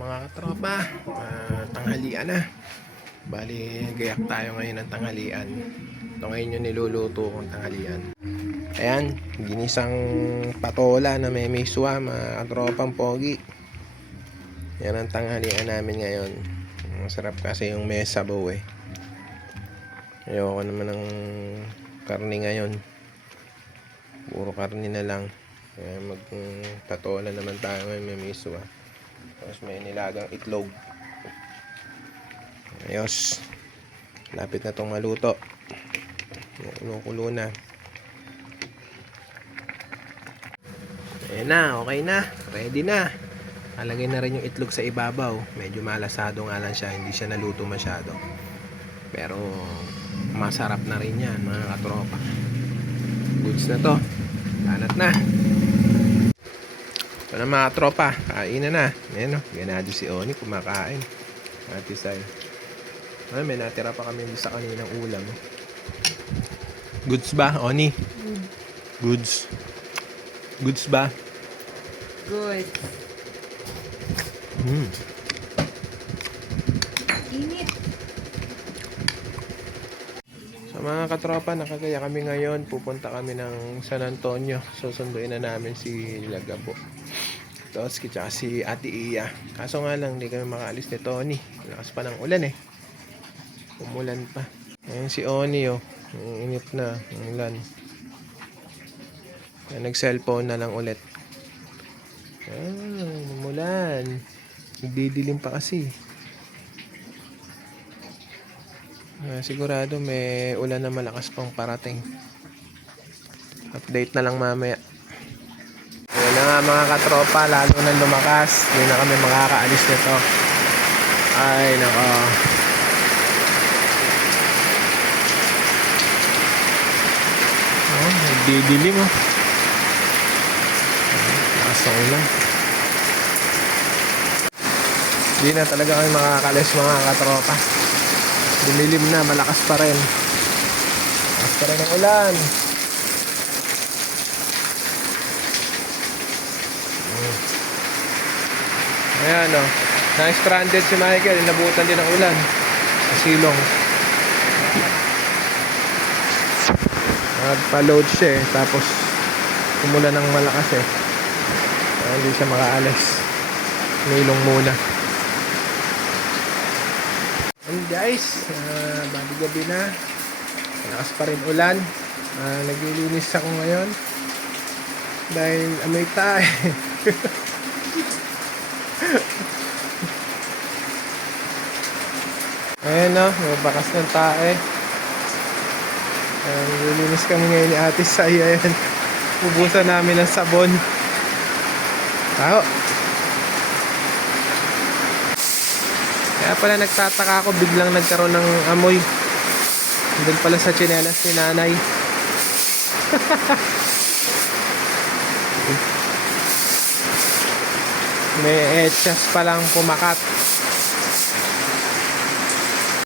Mga katropa, tanghalian na. Bali, gayak tayo ngayon ng tanghalian. Ito ngayon yung niluluto kong tanghalian. Ayan, ginisang patola na may miswa, mga katropang pogi. Yan ang tanghalian namin ngayon. Masarap kasi yung may sabaw eh. Ayoko naman ng karne ngayon. Puro karne na lang. Kaya magpatola naman tayo ngayon, may miswa. Tapos may nilagang itlog. Ayos. Lapit na tong maluto. Kulo-kulo na. Ayan na, okay na. Ready na. Alagay na rin yung itlog sa ibabaw. Medyo malasado nga lang siya. Hindi siya naluto masyado. Pero masarap na rin yan, mga katropa. Goods na to. Banat na. Ito na mga tropa, kain na. Ayan o, ganado si Oni kumakain. Ate Sai. May natira pa kami sa kaninang ulam. Goods ba, Oni? Goods. Goods ba? Good. Init. Sa mga katropa, nakagaya kami ngayon. Pupunta kami ng San Antonio. Susunduin na namin si Lagabo. Tapos kita si Ate Iya. Kaso nga lang, hindi kami makaalis ni Tony. Lakas pa ng ulan eh. Umulan pa. Ayan si Oni oh. Ang init na. Ang ulan. Ayan, nag-cellphone na lang ulit. Umulan. Nagdidilim pa kasi. Sigurado may ulan na malakas pang parating. Update na lang mamaya. Ayan na nga mga katropa, lalo na lumakas. Hindi na kami makakaalis nito. Ay nako. Nagdidilim oh. Lakas ng ulan. Hindi na talaga kami makakaalis mga katropa. Dumilim na, malakas pa rin. Malakas pa rin ang ulan. Ayan o. Na-stranded si Michael. Nabutan din ng ulan. Sa silong. Nagpa-load siya eh. Tapos umulan ng malakas eh. Kaya hindi siya makaalis. Nilong muna. And guys, gabi na. Malakas pa rin ulan. Naglilinis ako ngayon. Dahil amoy tayo. Ayan o, may bakas ng tae. Nililinis kami ngayon ni Ate Sai. Ayan, ubusan namin ng sabon. Tao. Kaya pala nagtataka ako, biglang nagkaroon ng amoy. Doon pala sa tsinelas ni nanay. May etchas palang pumakat.